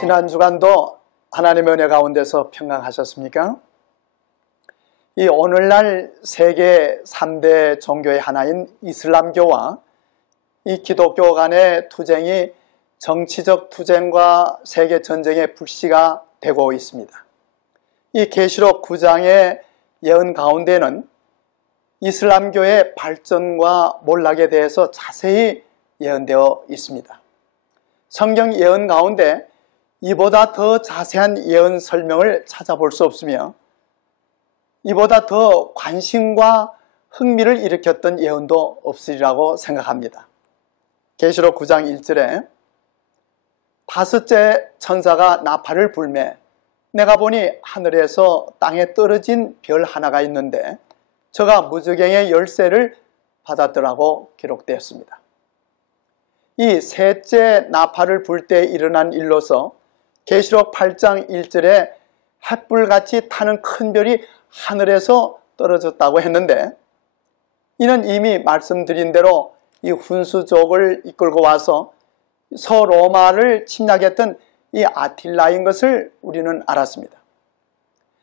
지난 주간도 하나님의 은혜 가운데서 평강하셨습니까? 이 오늘날 세계 3대 종교의 하나인 이슬람교와 이 기독교 간의 투쟁이 정치적 투쟁과 세계 전쟁의 불씨가 되고 있습니다. 이 계시록 9장의 예언 가운데는 이슬람교의 발전과 몰락에 대해서 자세히 예언되어 있습니다. 성경 예언 가운데 이보다 더 자세한 예언 설명을 찾아볼 수 없으며 이보다 더 관심과 흥미를 일으켰던 예언도 없으리라고 생각합니다. 계시록 9장 1절에 다섯째 천사가 나팔을 불매 내가 보니 하늘에서 땅에 떨어진 별 하나가 있는데 저가 무저갱의 열쇠를 받았더라고 기록되었습니다. 이 셋째 나팔을 불 때 일어난 일로서 계시록 8장 1절에 햇불같이 타는 큰 별이 하늘에서 떨어졌다고 했는데 이는 이미 말씀드린 대로 이 훈수족을 이끌고 와서 서로마를 침략했던 이 아틸라인 것을 우리는 알았습니다.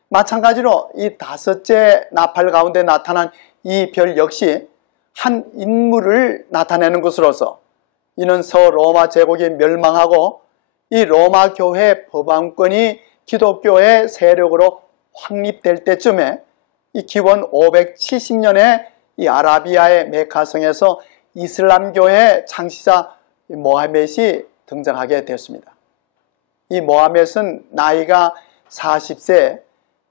마찬가지로 이 다섯째 나팔 가운데 나타난 이 별 역시 한 인물을 나타내는 것으로서 이는 서로마 제국이 멸망하고 이 로마 교회 법안권이 기독교의 세력으로 확립될 때쯤에 이 기원 570년에 이 아라비아의 메카성에서 이슬람교의 창시자 모하멧이 등장하게 되었습니다. 이 모하멧은 나이가 40세,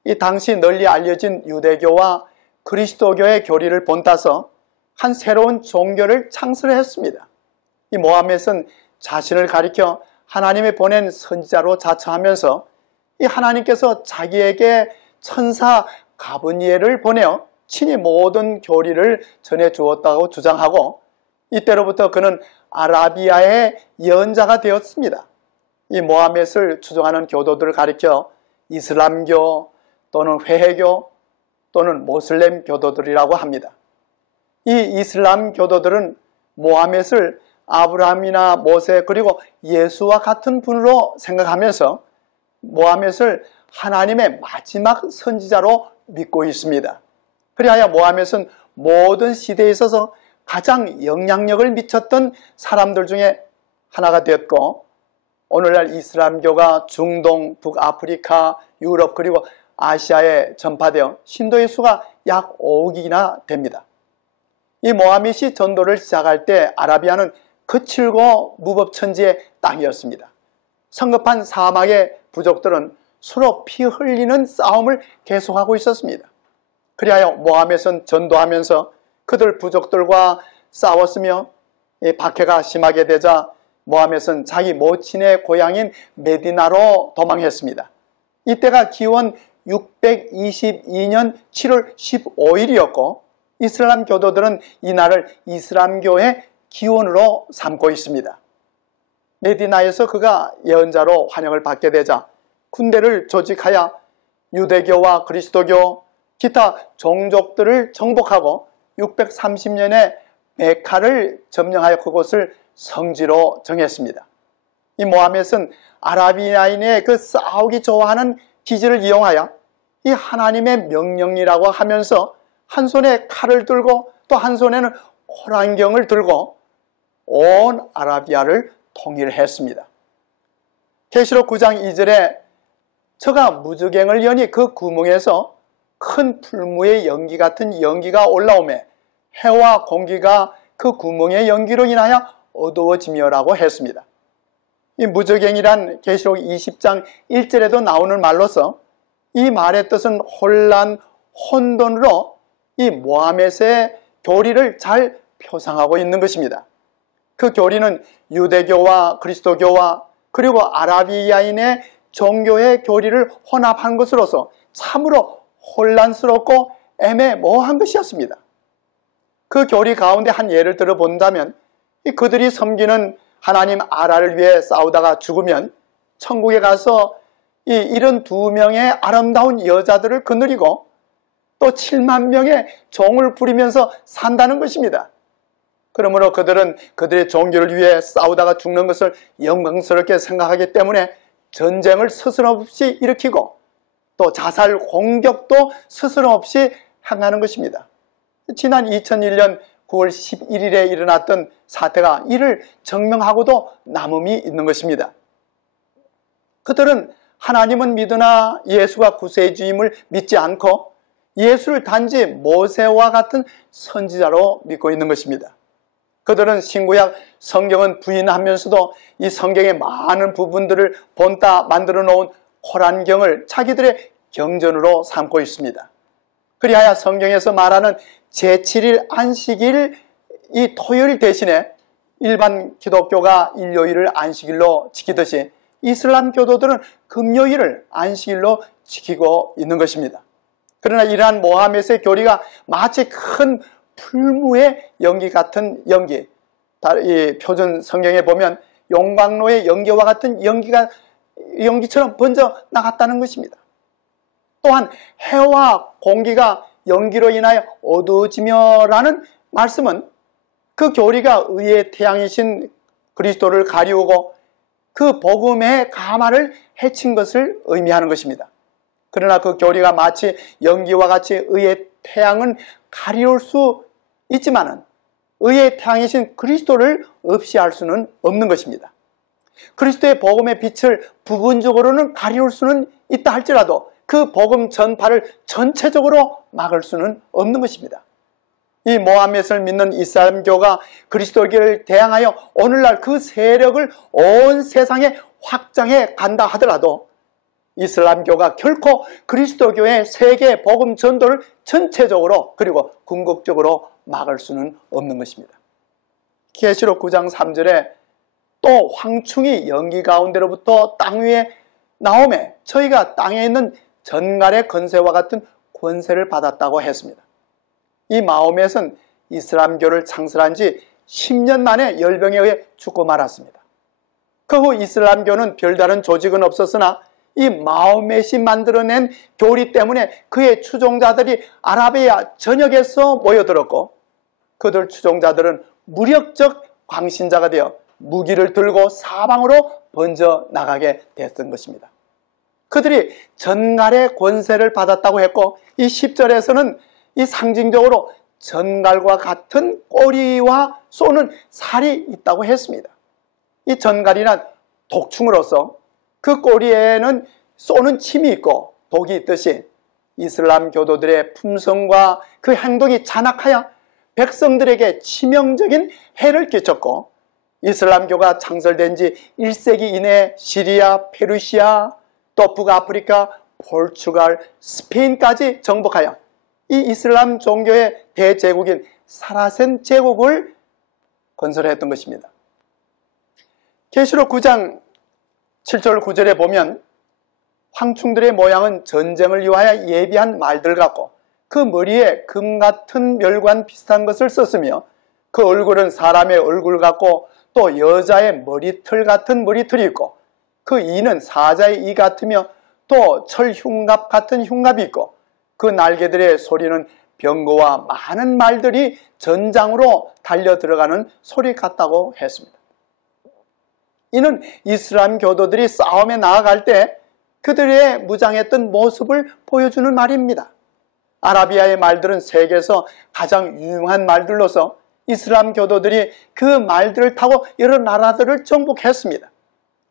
이 당시 널리 알려진 유대교와 그리스도교의 교리를 본따서 한 새로운 종교를 창설했습니다. 이 모하멧은 자신을 가리켜 하나님이 보낸 선지자로 자처하면서 이 하나님께서 자기에게 천사 가브리엘을 보내어 친히 모든 교리를 전해주었다고 주장하고 이때로부터 그는 아라비아의 예언자가 되었습니다. 이 모하멧을 추종하는 교도들을 가리켜 이슬람교 또는 회해교 또는 모슬렘 교도들이라고 합니다. 이 이슬람 교도들은 모하멧을 아브라함이나 모세 그리고 예수와 같은 분으로 생각하면서 모하멧을 하나님의 마지막 선지자로 믿고 있습니다. 그리하여 모하멧은 모든 시대에 있어서 가장 영향력을 미쳤던 사람들 중에 하나가 되었고 오늘날 이슬람교가 중동, 북아프리카, 유럽 그리고 아시아에 전파되어 신도의 수가 약 5억이나 됩니다. 이 모하멧이 전도를 시작할 때 아라비아는 거칠고 무법천지의 땅이었습니다. 성급한 사막의 부족들은 서로 피 흘리는 싸움을 계속하고 있었습니다. 그리하여 모하멧은 전도하면서 그들 부족들과 싸웠으며 박해가 심하게 되자 모하멧은 자기 모친의 고향인 메디나로 도망했습니다. 이때가 기원 622년 7월 15일이었고 이슬람 교도들은 이날을 이슬람교의 기원으로 삼고 있습니다. 메디나에서 그가 예언자로 환영을 받게 되자 군대를 조직하여 유대교와 그리스도교, 기타 종족들을 정복하고 630년에 메카를 점령하여 그곳을 성지로 정했습니다. 이 모하멧은 아라비아인의 그 싸우기 좋아하는 기질을 이용하여 이 하나님의 명령이라고 하면서 한 손에 칼을 들고 또 한 손에는 호랑경을 들고 온 아라비아를 통일했습니다. 계시록 9장 2절에 저가 무저갱을 여니 그 구멍에서 큰 풀무의 연기 같은 연기가 올라오매 해와 공기가 그 구멍의 연기로 인하여 어두워지며라고 했습니다. 이 무저갱이란 계시록 20장 1절에도 나오는 말로서 이 말의 뜻은 혼란, 혼돈으로 이 모하멧의 교리를 잘 표상하고 있는 것입니다. 그 교리는 유대교와 그리스도교와 그리고 아라비아인의 종교의 교리를 혼합한 것으로서 참으로 혼란스럽고 애매모호한 것이었습니다. 그 교리 가운데 한 예를 들어 본다면 그들이 섬기는 하나님 아라를 위해 싸우다가 죽으면 천국에 가서 이 72명의 아름다운 여자들을 거느리고 또 7만 명의 종을 부리면서 산다는 것입니다. 그러므로 그들은 그들의 종교를 위해 싸우다가 죽는 것을 영광스럽게 생각하기 때문에 전쟁을 스스럼없이 일으키고 또 자살 공격도 스스럼없이 행하는 것입니다. 지난 2001년 9월 11일에 일어났던 사태가 이를 증명하고도 남음이 있는 것입니다. 그들은 하나님은 믿으나 예수가 구세주임을 믿지 않고 예수를 단지 모세와 같은 선지자로 믿고 있는 것입니다. 그들은 신구약 성경은 부인하면서도 이 성경의 많은 부분들을 본따 만들어 놓은 코란경을 자기들의 경전으로 삼고 있습니다. 그리하여 성경에서 말하는 제7일 안식일 이 토요일 대신에 일반 기독교가 일요일을 안식일로 지키듯이 이슬람 교도들은 금요일을 안식일로 지키고 있는 것입니다. 그러나 이러한 모하메스의 교리가 마치 큰 풀무의 연기 같은 연기, 이 표준 성경에 보면 용광로의 연기와 같은 연기처럼 번져 나갔다는 것입니다. 또한 해와 공기가 연기로 인하여 어두워지며라는 말씀은 그 교리가 의의 태양이신 그리스도를 가리우고 그 복음의 가마를 해친 것을 의미하는 것입니다. 그러나 그 교리가 마치 연기와 같이 의의 태양은 가리울 수 있지만은 의의 태양이신 그리스도를 없이 할 수는 없는 것입니다. 그리스도의 복음의 빛을 부분적으로는 가리울 수는 있다 할지라도 그 복음 전파를 전체적으로 막을 수는 없는 것입니다. 이 모하메스를 믿는 이슬람교가 그리스도교를 대항하여 오늘날 그 세력을 온 세상에 확장해 간다 하더라도 이슬람교가 결코 그리스도교의 세계 복음 전도를 전체적으로 그리고 궁극적으로 막을 수는 없는 것입니다. 계시록 9장 3절에 또 황충이 연기 가운데로부터 땅 위에 나오매 저희가 땅에 있는 전갈의 권세와 같은 권세를 받았다고 했습니다. 이 마호멧은 이슬람교를 창설한 지 10년 만에 열병에 의해 죽고 말았습니다. 그 후 이슬람교는 별다른 조직은 없었으나 이 마호멧이 만들어낸 교리 때문에 그의 추종자들이 아라비아 전역에서 모여들었고 그들 추종자들은 무력적 광신자가 되어 무기를 들고 사방으로 번져 나가게 됐던 것입니다. 그들이 전갈의 권세를 받았다고 했고 이 10절에서는 이 상징적으로 전갈과 같은 꼬리와 쏘는 살이 있다고 했습니다. 이 전갈이란 독충으로서 그 꼬리에는 쏘는 침이 있고 독이 있듯이 이슬람 교도들의 품성과 그 행동이 잔악하여 백성들에게 치명적인 해를 끼쳤고 이슬람교가 창설된 지 1세기 이내 시리아, 페르시아, 또 북아프리카, 포르투갈, 스페인까지 정복하여 이 이슬람 종교의 대제국인 사라센 제국을 건설했던 것입니다. 계시록 9장 7절 9절에 보면 황충들의 모양은 전쟁을 위하여 예비한 말들 같고 그 머리에 금 같은 멸관 비슷한 것을 썼으며 그 얼굴은 사람의 얼굴 같고 또 여자의 머리털 같은 머리털이 있고 그 이는 사자의 이 같으며 또 철 흉갑 같은 흉갑이 있고 그 날개들의 소리는 병거와 많은 말들이 전장으로 달려 들어가는 소리 같다고 했습니다. 이는 이슬람 교도들이 싸움에 나아갈 때 그들의 무장했던 모습을 보여주는 말입니다. 아라비아의 말들은 세계에서 가장 유명한 말들로서 이슬람 교도들이 그 말들을 타고 여러 나라들을 정복했습니다.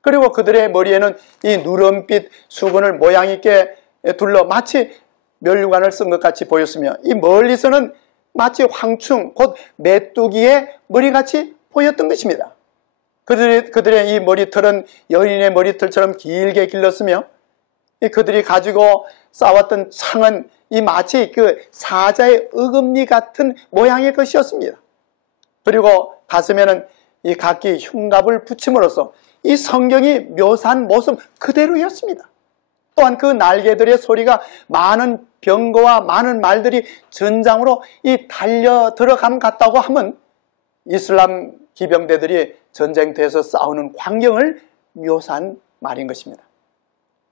그리고 그들의 머리에는 이 누런빛 수건을 모양 있게 둘러 마치 멸관을 쓴 것 같이 보였으며 이 멀리서는 마치 황충 곧 메뚜기의 머리같이 보였던 것입니다. 그들의 이 머리털은 여인의 머리털처럼 길게 길렀으며 그들이 가지고 싸웠던 창은 이 마치 그 사자의 어금니 같은 모양의 것이었습니다. 그리고 가슴에는 이 각기 흉갑을 붙임으로써 이 성경이 묘사한 모습 그대로였습니다. 또한 그 날개들의 소리가 많은 병거와 많은 말들이 전장으로 이 달려 들어감 같다고 하면 이슬람 기병대들이 전쟁터에서 싸우는 광경을 묘사한 말인 것입니다.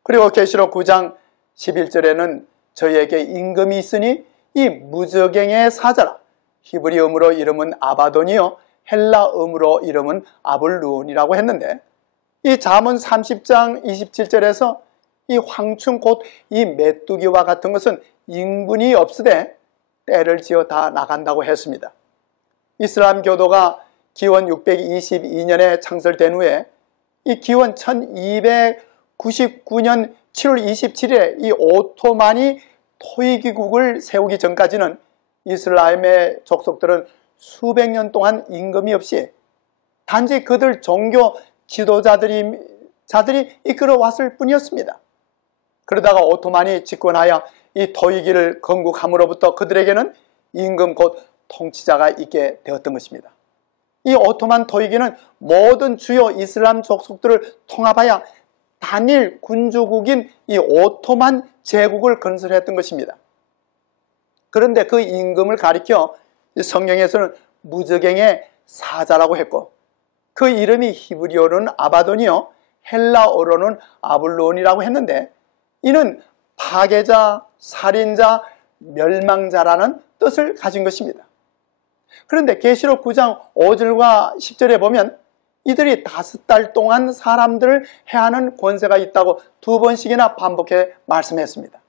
그리고 계시록 9장 11절에는 저희에게 임금이 있으니 이 무저갱의 사자라 히브리어로 이름은 아바돈이요 헬라어로 이름은 아볼룬이라고 했는데 이 잠언 30장 27절에서 이 황충 곧 이 메뚜기와 같은 것은 인분이 없으되 때를 지어 다 나간다고 했습니다. 이슬람 교도가 기원 622년에 창설된 후에 이 기원 1299년 7월 27일에 이 오토만이 토이기국을 세우기 전까지는 이슬람의 족속들은 수백 년 동안 임금이 없이 단지 그들 종교 지도자들이 이끌어왔을 뿐이었습니다. 그러다가 오토만이 집권하여 이 토이기를 건국함으로부터 그들에게는 임금 곧 통치자가 있게 되었던 것입니다. 이 오토만 토이기는 모든 주요 이슬람 족속들을 통합하여 단일 군주국인 이 오토만 제국을 건설했던 것입니다. 그런데 그 임금을 가리켜 성경에서는 무적행의 사자라고 했고, 그 이름이 히브리어로는 아바돈이요 헬라어로는 아블론이라고 했는데, 이는 파괴자, 살인자, 멸망자라는 뜻을 가진 것입니다. 그런데 계시록 9장 5절과 10절에 보면 이들이 5달 동안 사람들을 해하는 권세가 있다고 2번씩이나 반복해 말씀했습니다.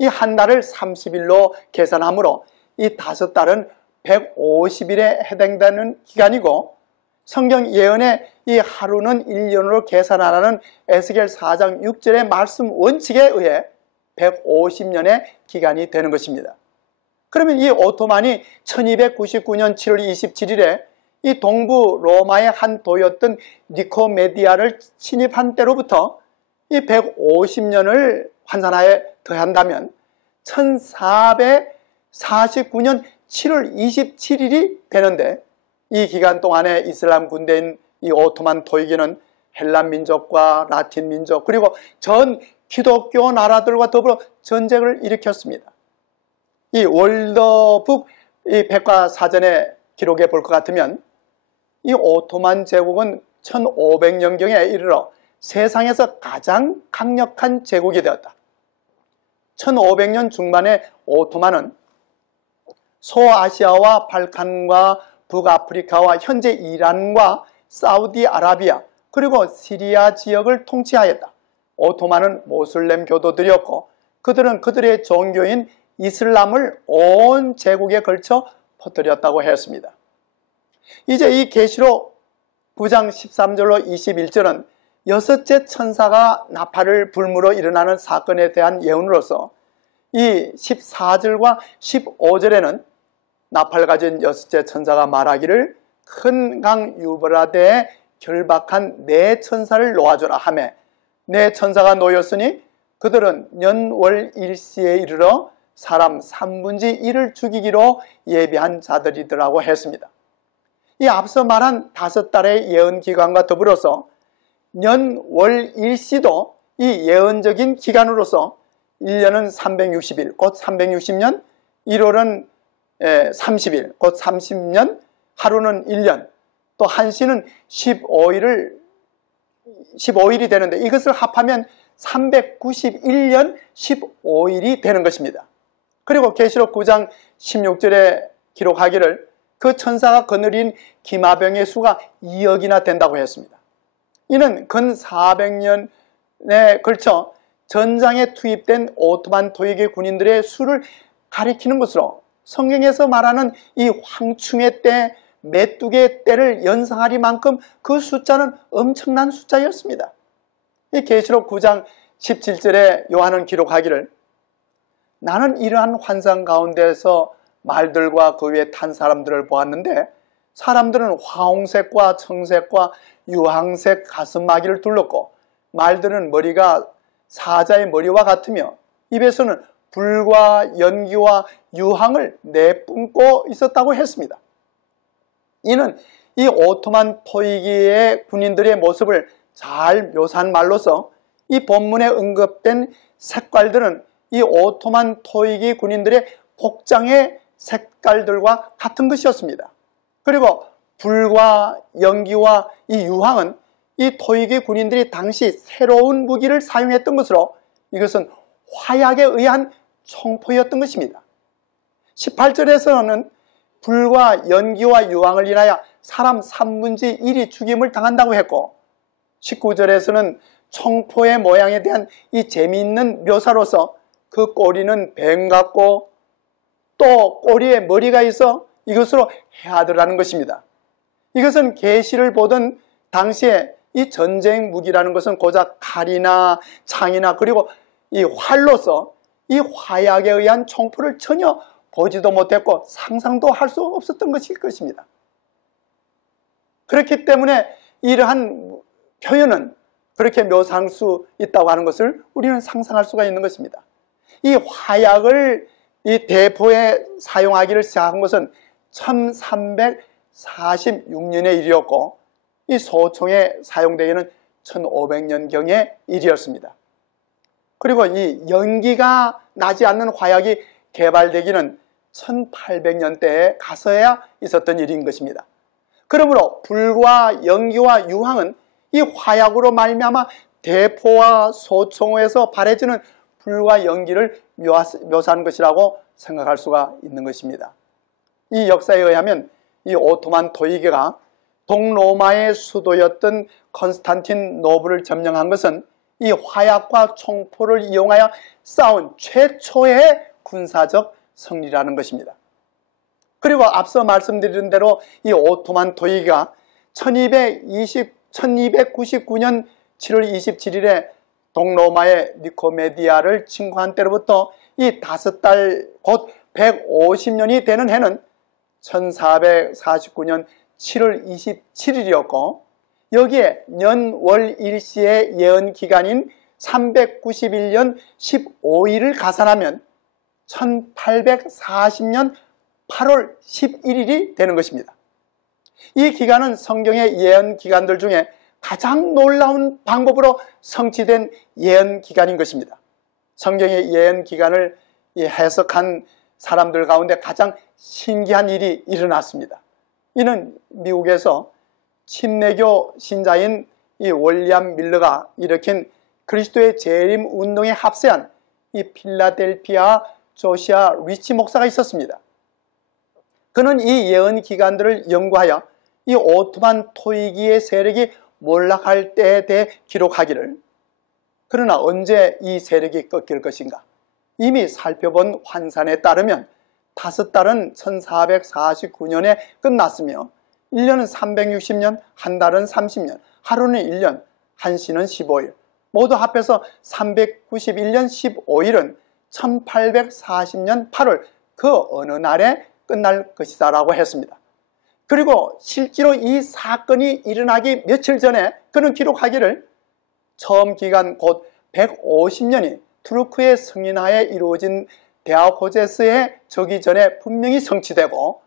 이 한 달을 30일로 계산하므로 이 5달은 150일에 해당되는 기간이고, 성경 예언의 이 하루는 1년으로 계산하라는 에스겔 4장 6절의 말씀 원칙에 의해 150년의 기간이 되는 것입니다. 그러면 이 오토만이 1299년 7월 27일에 이 동부 로마의 한 도였던 니코메디아를 침입한 때로부터 이 150년을 환산하여 더한다면 1449년 7월 27일이 되는데, 이 기간 동안에 이슬람 군대인 이 오토만 토이기는 헬란 민족과 라틴 민족 그리고 전 기독교 나라들과 더불어 전쟁을 일으켰습니다. 이 월드북 이 백과사전의 기록에 볼 것 같으면 이 오토만 제국은 1500년경에 이르러 세상에서 가장 강력한 제국이 되었다. 1500년 중반에 오토만은 소아시아와 발칸과 북아프리카와 현재 이란과 사우디아라비아 그리고 시리아 지역을 통치하였다. 오토만은 모슬렘 교도들이었고 그들은 그들의 종교인 이슬람을 온 제국에 걸쳐 퍼뜨렸다고 했습니다. 이제 이 계시록 9장 13절로 21절은 여섯째 천사가 나팔을 불므로 일어나는 사건에 대한 예언으로서, 이 14절과 15절에는 나팔 가진 여섯째 천사가 말하기를 큰 강 유브라데에 결박한 네 천사를 놓아주라 하매, 네 천사가 놓였으니 그들은 년월 일시에 이르러 사람 3분의 1을 죽이기로 예비한 자들이더라고 했습니다. 이 앞서 말한 5달의 예언 기간과 더불어서 년월 일시도 이 예언적인 기간으로서 1년은 360일 곧 360년, 1월은 30일 곧 30년, 하루는 1년, 또 한시는 15일이 되는데 이것을 합하면 391년 15일이 되는 것입니다. 그리고 계시록 9장 16절에 기록하기를 그 천사가 거느린 기마병의 수가 2억이나 된다고 했습니다. 이는 근 400년에 걸쳐 전장에 투입된 오토만 토이기 군인들의 수를 가리키는 것으로 성경에서 말하는 이 황충의 때, 메뚜기의 때를 연상하리만큼 그 숫자는 엄청난 숫자였습니다. 이 계시록 9장 17절에 요한은 기록하기를 나는 이러한 환상 가운데서 말들과 그 위에 탄 사람들을 보았는데 사람들은 화홍색과 청색과 유황색 가슴마기를 둘렀고 말들은 머리가 사자의 머리와 같으며 입에서는 불과 연기와 유황을 내뿜고 있었다고 했습니다. 이는 이 오토만 토이기의 군인들의 모습을 잘 묘사한 말로서 이 본문에 언급된 색깔들은 이 오토만 토이기 군인들의 복장의 색깔들과 같은 것이었습니다. 그리고 불과 연기와 이 유황은 이 토이기 군인들이 당시 새로운 무기를 사용했던 것으로 이것은 화약에 의한 총포였던 것입니다. 18절에서는 불과 연기와 유황을 인하여 사람 1/3이 죽임을 당한다고 했고 19절에서는 청포의 모양에 대한 이 재미있는 묘사로서 그 꼬리는 뱀 같고 또 꼬리에 머리가 있어 이것으로 해하더라는 것입니다. 이것은 계시를 보던 당시에 이 전쟁 무기라는 것은 고작 칼이나 창이나 그리고 이 활로서 이 화약에 의한 총포를 전혀 보지도 못했고 상상도 할 수 없었던 것일 것입니다. 그렇기 때문에 이러한 표현은 그렇게 묘사할 수 있다고 하는 것을 우리는 상상할 수가 있는 것입니다. 이 화약을 이 대포에 사용하기를 시작한 것은 1346년의 일이었고 이 소총에 사용되기는 1500년경의 일이었습니다. 그리고 이 연기가 나지 않는 화약이 개발되기는 1800년대에 가서야 있었던 일인 것입니다. 그러므로 불과 연기와 유황은 이 화약으로 말미암아 대포와 소총에서 발해지는 불과 연기를 묘사하는 것이라고 생각할 수가 있는 것입니다. 이 역사에 의하면 이 오토만 토이게가 동로마의 수도였던 컨스탄틴노블을 점령한 것은 이 화약과 총포를 이용하여 싸운 최초의 군사적 승리라는 것입니다. 그리고 앞서 말씀드린 대로 이 오토만 토이게가 1299년 7월 27일에 동로마의 니코메디아를 침공한 때로부터 이 5달 곧 150년이 되는 해는 1449년 7월 27일이었고 여기에 년월일시의 예언기간인 391년 15일을 가산하면 1840년 8월 11일이 되는 것입니다. 이 기간은 성경의 예언기간들 중에 가장 놀라운 방법으로 성취된 예언기간인 것입니다. 성경의 예언기간을 해석한 사람들 가운데 가장 신기한 일이 일어났습니다. 이는 미국에서 침례교 신자인 이 윌리엄 밀러가 일으킨 그리스도의 재림 운동에 합세한 이 필라델피아 조시아 리치 목사가 있었습니다. 그는 이 예언 기간들을 연구하여 이 오토만 토이기의 세력이 몰락할 때에 대해 기록하기를, 그러나 언제 이 세력이 꺾일 것인가, 이미 살펴본 환산에 따르면 5달은 1449년에 끝났으며 1년은 360년, 한 달은 30년, 하루는 1년, 한 시는 15일, 모두 합해서 391년 15일은 1840년 8월 그 어느 날에 끝날 것이다 라고 했습니다. 그리고 실제로 이 사건이 일어나기 며칠 전에 그는 기록하기를 처음 기간 곧 150년이 투르크의 승인하에 이루어진 데아코제스의 저기 전에 분명히 성취되고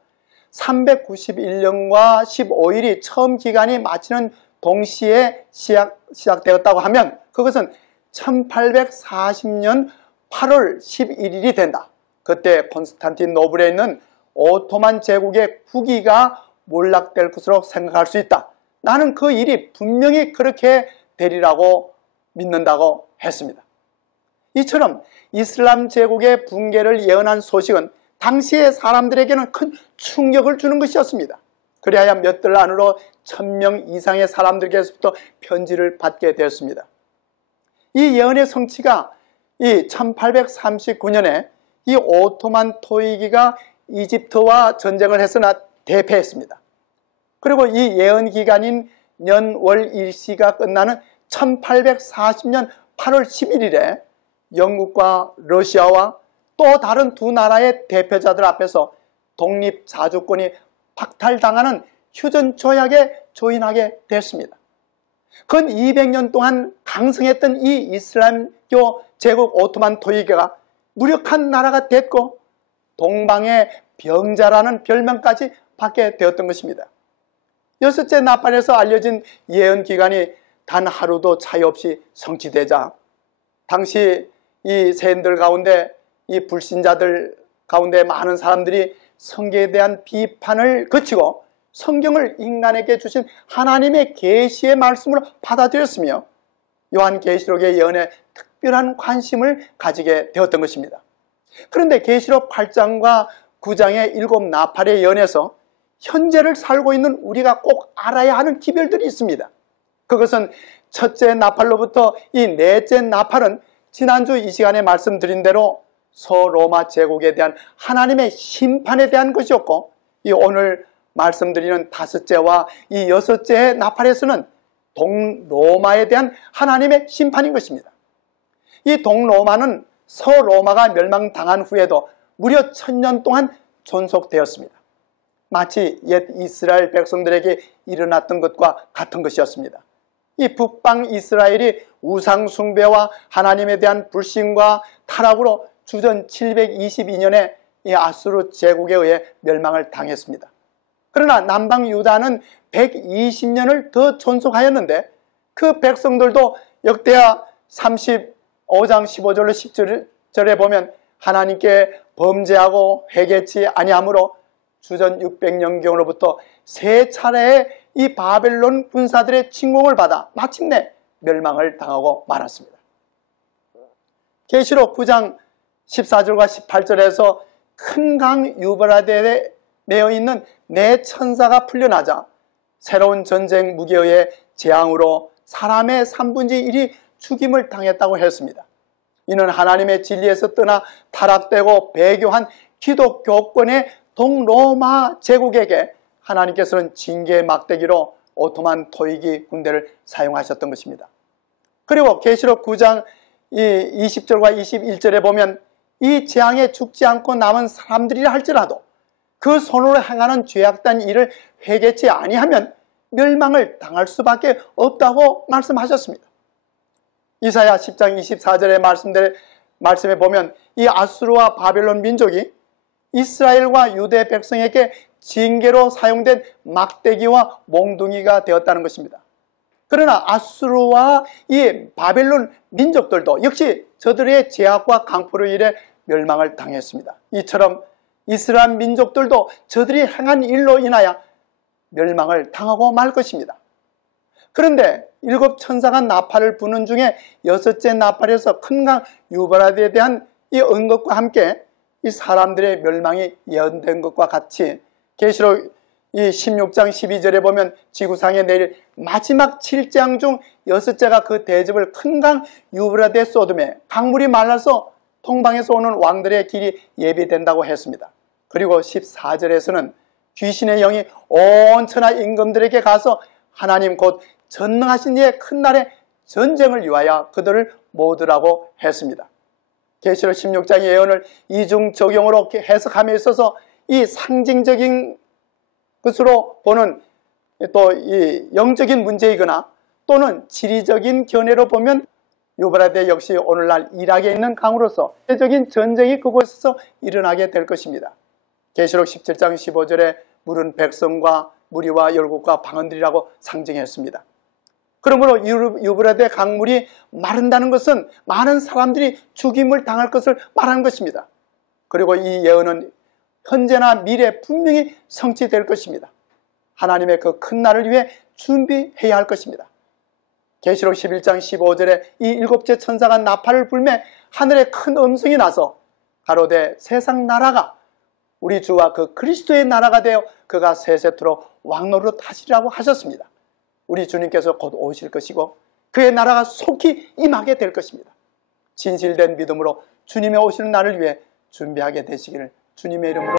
391년과 15일이 처음 기간이 마치는 동시에 시작되었다고 하면 그것은 1840년 8월 11일이 된다. 그때 콘스탄틴노블에 있는 오토만 제국의 국위가 몰락될 것으로 생각할 수 있다. 나는 그 일이 분명히 그렇게 되리라고 믿는다고 했습니다. 이처럼 이슬람 제국의 붕괴를 예언한 소식은 당시의 사람들에게는 큰 충격을 주는 것이었습니다. 그리하여 몇 달 안으로 1000명 이상의 사람들에게서부터 편지를 받게 되었습니다. 이 예언의 성취가 이 1839년에 이 오토만 토이기가 이집트와 전쟁을 했으나 대패했습니다. 그리고 이 예언 기간인 년월일시가 끝나는 1840년 8월 11일에 영국과 러시아와 또 다른 두 나라의 대표자들 앞에서 독립자주권이 박탈당하는 휴전조약에 조인하게 됐습니다. 근 200년 동안 강성했던 이 이슬람교 제국 오토만 토이게가 무력한 나라가 됐고 동방의 병자라는 별명까지 받게 되었던 것입니다. 6째 나팔에서 알려진 예언 기간이 단 하루도 차이 없이 성취되자 당시 이 세인들 가운데 이 불신자들 가운데 많은 사람들이 성경에 대한 비판을 거치고 성경을 인간에게 주신 하나님의 계시의 말씀으로 받아들였으며 요한계시록의 예언에 특별한 관심을 가지게 되었던 것입니다. 그런데 계시록 8장과 9장의 7 나팔의 예언에서 현재를 살고 있는 우리가 꼭 알아야 하는 기별들이 있습니다. 그것은 첫째 나팔로부터 이 넷째 나팔은 지난주 이 시간에 말씀드린 대로 서로마 제국에 대한 하나님의 심판에 대한 것이었고, 이 오늘 말씀드리는 다섯째와 이 여섯째의 나팔에서는 동로마에 대한 하나님의 심판인 것입니다. 이 동로마는 서로마가 멸망당한 후에도 무려 1000년 동안 존속되었습니다. 마치 옛 이스라엘 백성들에게 일어났던 것과 같은 것이었습니다. 이 북방 이스라엘이 우상 숭배와 하나님에 대한 불신과 타락으로 주전 722년에 이 아수르 제국에 의해 멸망을 당했습니다. 그러나 남방 유다는 120년을 더 존속하였는데, 그 백성들도 역대하 35장 15절로 10절에 보면 하나님께 범죄하고 회개치 아니하므로 주전 600년경으로부터 세 차례의 이 바벨론 군사들의 침공을 받아 마침내 멸망을 당하고 말았습니다. 계시록 9장 14절과 18절에서 큰 강 유브라데에 매여 있는 네 천사가 풀려나자 새로운 전쟁 무기에 의해 재앙으로 사람의 3분의 1이 죽임을 당했다고 했습니다. 이는 하나님의 진리에서 떠나 타락되고 배교한 기독교권의 동로마 제국에게 하나님께서는 징계의 막대기로 오토만 토이기 군대를 사용하셨던 것입니다. 그리고 계시록 9장 20절과 21절에 보면 이 재앙에 죽지 않고 남은 사람들이라 할지라도 그 손으로 행하는 죄악된 일을 회개치 아니하면 멸망을 당할 수밖에 없다고 말씀하셨습니다. 이사야 10장 24절의 말씀에 보면 이 아수르와 바벨론 민족이 이스라엘과 유대 백성에게 징계로 사용된 막대기와 몽둥이가 되었다는 것입니다. 그러나 아수르와 이 바벨론 민족들도 역시 저들의 죄악과 강포로 인해 멸망을 당했습니다. 이처럼 이스라엘 민족들도 저들이 행한 일로 인하여 멸망을 당하고 말 것입니다. 그런데 일곱 천사가 나팔을 부는 중에 여섯째 나팔에서 큰 강 유브라데에 대한 이 언급과 함께 이 사람들의 멸망이 예언된 것과 같이 계시록 이 16장 12절에 보면 지구상에 내릴 마지막 7재앙 중 여섯째가 그 대접을 큰 강 유브라데에 쏟음에 강물이 말라서 동방에서 오는 왕들의 길이 예비된다고 했습니다. 그리고 14절에서는 귀신의 영이 온 천하 임금들에게 가서 하나님 곧 전능하신 이의 큰 날에 전쟁을 위하여 그들을 모으라고 했습니다. 계시록 16장의 예언을 이중 적용으로 해석함에 있어서 이 상징적인 것으로 보는 또 이 영적인 문제이거나 또는 지리적인 견해로 보면 유브라데 역시 오늘날 이락에 있는 강으로서 세계적인 전쟁이 그곳에서 일어나게 될 것입니다. 계시록 17장 15절에 물은 백성과 무리와 열국과 방언들이라고 상징했습니다. 그러므로 유브라데 강물이 마른다는 것은 많은 사람들이 죽임을 당할 것을 말하는 것입니다. 그리고 이 예언은 현재나 미래 분명히 성취될 것입니다. 하나님의 그 큰 날을 위해 준비해야 할 것입니다. 계시록 11장 15절에 이 일곱째 천사가 나팔을 불매 하늘에 큰 음성이 나서 가로되 세상 나라가 우리 주와 그 그리스도의 나라가 되어 그가 세세토록 왕노릇 하시리라고 하셨습니다. 우리 주님께서 곧 오실 것이고 그의 나라가 속히 임하게 될 것입니다. 진실된 믿음으로 주님의 오시는 날을 위해 준비하게 되시기를 주님의 이름으로